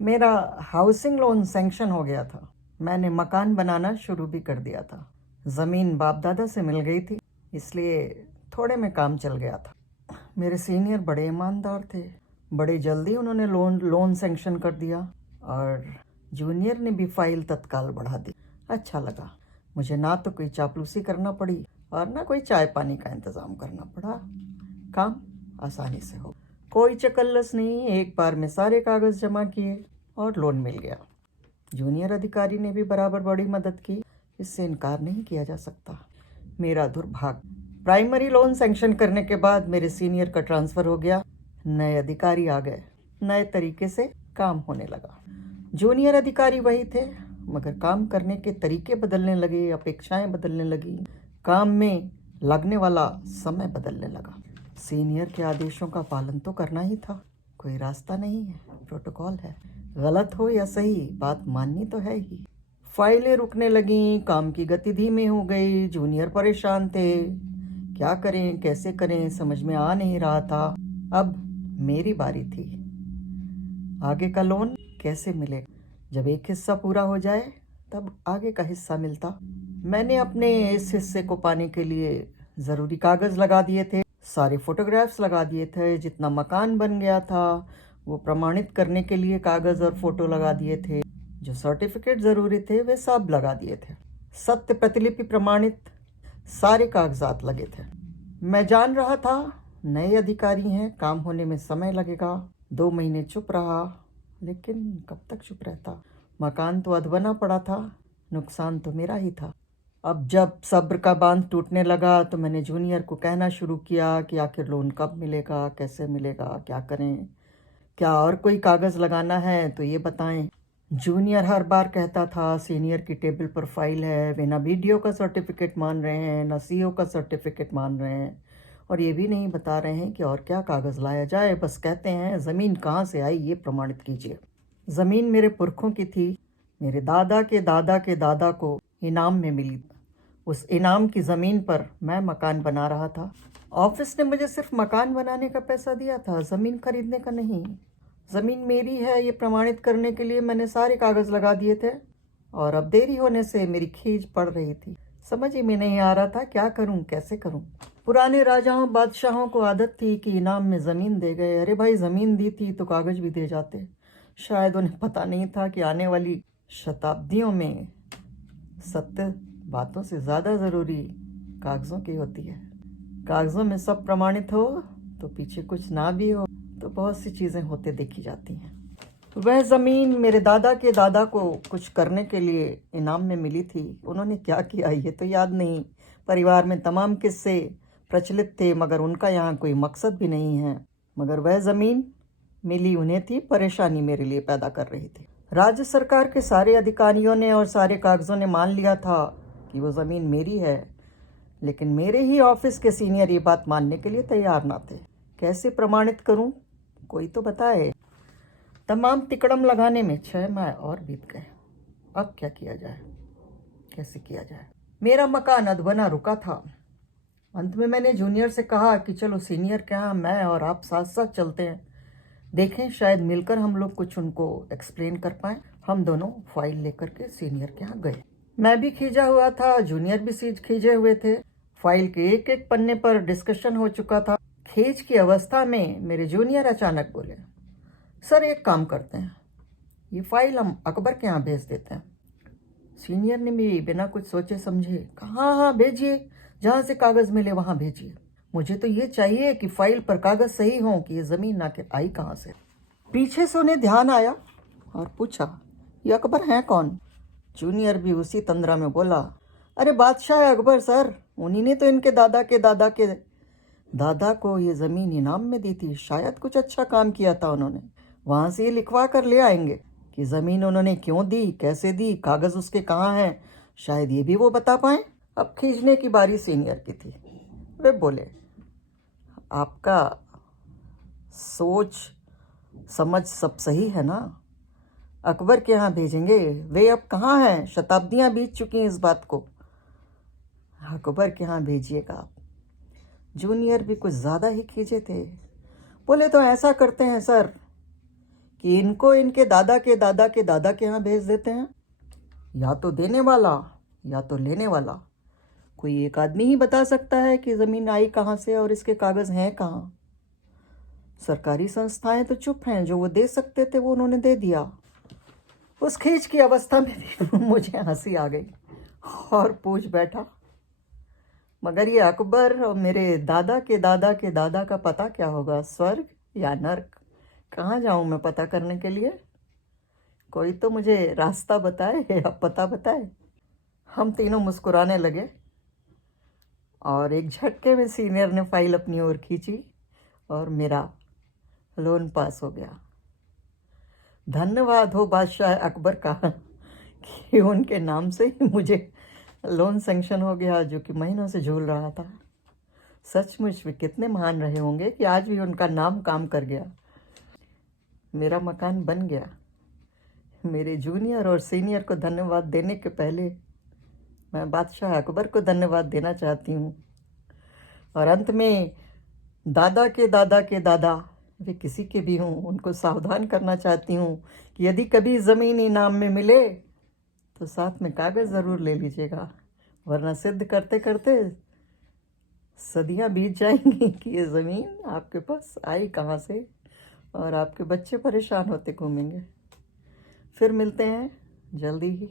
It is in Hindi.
मेरा हाउसिंग लोन सैंक्शन हो गया था। मैंने मकान बनाना शुरू भी कर दिया था। ज़मीन बाप दादा से मिल गई थी, इसलिए थोड़े में काम चल गया था। मेरे सीनियर बड़े ईमानदार थे, बड़े जल्दी उन्होंने लोन सैंक्शन कर दिया और जूनियर ने भी फाइल तत्काल बढ़ा दी। अच्छा लगा मुझे, ना तो कोई चापलूसी करना पड़ी और ना कोई चाय पानी का इंतज़ाम करना पड़ा। काम आसानी से हो, कोई चकल्लस नहीं। एक बार में सारे कागज़ जमा किए और लोन मिल गया। जूनियर अधिकारी ने भी बराबर बड़ी मदद की, इससे इनकार नहीं किया जा सकता। मेरा दुर्भाग्य, प्राइमरी लोन सैंक्शन करने के बाद मेरे सीनियर का ट्रांसफ़र हो गया। नए अधिकारी आ गए, नए तरीके से काम होने लगा। जूनियर अधिकारी वही थे, मगर काम करने के तरीके बदलने लगे, अपेक्षाएं बदलने लगी, काम में लगने वाला समय बदलने लगा। सीनियर के आदेशों का पालन तो करना ही था, कोई रास्ता नहीं है, प्रोटोकॉल है। गलत हो या सही, बात माननी तो है ही। फाइलें रुकने लगीं, काम की गति धीमी हो गई। जूनियर परेशान थे, क्या करें कैसे करें समझ में आ नहीं रहा था। अब मेरी बारी थी। आगे का लोन कैसे मिले? जब एक हिस्सा पूरा हो जाए तब आगे का हिस्सा मिलता। मैंने अपने इस हिस्से को पाने के लिए ज़रूरी कागज़ लगा दिए थे, सारे फोटोग्राफ्स लगा दिए थे। जितना मकान बन गया था वो प्रमाणित करने के लिए कागज़ और फोटो लगा दिए थे। जो सर्टिफिकेट ज़रूरी थे वे सब लगा दिए थे। सत्य प्रतिलिपि प्रमाणित सारे कागजात लगे थे। मैं जान रहा था नए अधिकारी हैं, काम होने में समय लगेगा। 2 महीने चुप रहा, लेकिन कब तक चुप रहता? मकान तो अधबना पड़ा था, नुकसान तो मेरा ही था। अब जब सब्र का बांध टूटने लगा तो मैंने जूनियर को कहना शुरू किया कि आखिर लोन कब मिलेगा, कैसे मिलेगा, क्या करें, क्या और कोई कागज़ लगाना है तो ये बताएं। जूनियर हर बार कहता था सीनियर की टेबल पर फाइल है, वे ना बीडीओ का सर्टिफिकेट मान रहे हैं ना सीओ का सर्टिफिकेट मान रहे हैं, और ये भी नहीं बता रहे हैं कि और क्या कागज़ लाया जाए। बस कहते हैं ज़मीन कहाँ से आई ये प्रमाणित कीजिए। ज़मीन मेरे पुरखों की थी, मेरे दादा के दादा के दादा को इनाम में मिली। उस इनाम की ज़मीन पर मैं मकान बना रहा था। ऑफिस ने मुझे सिर्फ मकान बनाने का पैसा दिया था, ज़मीन खरीदने का नहीं। ज़मीन मेरी है ये प्रमाणित करने के लिए मैंने सारे कागज़ लगा दिए थे, और अब देरी होने से मेरी खीज पड़ रही थी। समझ ही में नहीं आ रहा था क्या करूं कैसे करूं। पुराने राजाओं बादशाहों को आदत थी कि इनाम में ज़मीन दे गए। अरे भाई, ज़मीन दी थी तो कागज़ भी दे जाते। शायद उन्हें पता नहीं था कि आने वाली शताब्दियों में सत्य बातों से ज़्यादा ज़रूरी कागज़ों की होती है। कागज़ों में सब प्रमाणित हो तो पीछे कुछ ना भी हो तो बहुत सी चीज़ें होते देखी जाती हैं। वह ज़मीन मेरे दादा के दादा को कुछ करने के लिए इनाम में मिली थी। उन्होंने क्या किया ये तो याद नहीं। परिवार में तमाम किस्से प्रचलित थे, मगर उनका यहाँ कोई मकसद भी नहीं है। मगर वह ज़मीन मिली उन्हें थी, परेशानी मेरे लिए पैदा कर रही थी। राज्य सरकार के सारे अधिकारियों ने और सारे कागज़ों ने मान लिया था कि वो ज़मीन मेरी है, लेकिन मेरे ही ऑफिस के सीनियर ये बात मानने के लिए तैयार ना थे। कैसे प्रमाणित करूं, कोई तो बताए। तमाम तिकड़म लगाने में 6 माह और बीत गए। अब क्या किया जाए, कैसे किया जाए? मेरा मकान अधबना रुका था। अंत में मैंने जूनियर से कहा कि चलो सीनियर के यहाँ मैं और आप साथ साथ चलते हैं, देखें शायद मिलकर हम लोग कुछ उनको एक्सप्लेन कर पाएं। हम दोनों फाइल लेकर के सीनियर के यहाँ गए। मैं भी खींचा हुआ था, जूनियर भी सीज खींचे हुए थे। फाइल के एक एक पन्ने पर डिस्कशन हो चुका था। खींच की अवस्था में मेरे जूनियर अचानक बोले, सर एक काम करते हैं, ये फाइल हम अकबर के यहाँ भेज देते हैं। सीनियर ने भी बिना कुछ सोचे समझे कहा, हाँ हाँ भेजिए, जहाँ से कागज़ मिले वहाँ भेजिए। मुझे तो ये चाहिए कि फाइल पर कागज़ सही हो कि ये ज़मीन आखिर आई कहाँ से। पीछे से उन्हें ध्यान आया और पूछा, ये अकबर हैं कौन? जूनियर भी उसी तंद्रा में बोला, अरे बादशाह अकबर सर, उन्हीं ने तो इनके दादा के दादा के दादा को ये ज़मीन इनाम में दी थी। शायद कुछ अच्छा काम किया था उन्होंने, वहाँ से ये लिखवा कर ले आएंगे कि ज़मीन उन्होंने क्यों दी, कैसे दी, कागज़ उसके कहाँ हैं, शायद ये भी वो बता पाएँ। अब खींचने की बारी सीनियर की थी। वे बोले, आपका सोच समझ सब सही है ना? अकबर के यहाँ भेजेंगे, वे अब कहाँ हैं? शताब्दियाँ बीत चुकी हैं इस बात को। अकबर के यहाँ भेजिएगा आप। जूनियर भी कुछ ज़्यादा ही खींचे थे। बोले तो ऐसा करते हैं सर, कि इनको इनके दादा के दादा के दादा के यहाँ भेज देते हैं। या तो देने वाला या तो लेने वाला, कोई एक आदमी ही बता सकता है कि ज़मीन आई कहाँ से और इसके कागज़ हैं कहाँ। सरकारी संस्थाएं तो चुप हैं, जो वो दे सकते थे वो उन्होंने दे दिया। उस खींच की अवस्था में मुझे हंसी आ गई और पूछ बैठा, मगर ये अकबर और मेरे दादा के दादा के दादा का पता क्या होगा, स्वर्ग या नर्क? कहाँ जाऊँ मैं पता करने के लिए? कोई तो मुझे रास्ता बताए या पता बताए। हम तीनों मुस्कुराने लगे और एक झटके में सीनियर ने फाइल अपनी ओर खींची और मेरा लोन पास हो गया। धन्यवाद हो बादशाह अकबर का कि उनके नाम से ही मुझे लोन सैंक्शन हो गया, जो कि महीनों से झूल रहा था। सचमुच वे कितने महान रहे होंगे कि आज भी उनका नाम काम कर गया। मेरा मकान बन गया। मेरे जूनियर और सीनियर को धन्यवाद देने के पहले मैं बादशाह अकबर को धन्यवाद देना चाहती हूँ। और अंत में दादा के दादा के दादा, वे किसी के भी हों, उनको सावधान करना चाहती हूँ कि यदि कभी ज़मीन इनाम में मिले तो साथ में कागज़ ज़रूर ले लीजिएगा, वरना सिद्ध करते करते सदियां बीत जाएंगी कि ये ज़मीन आपके पास आई कहाँ से, और आपके बच्चे परेशान होते घूमेंगे। फिर मिलते हैं जल्दी ही।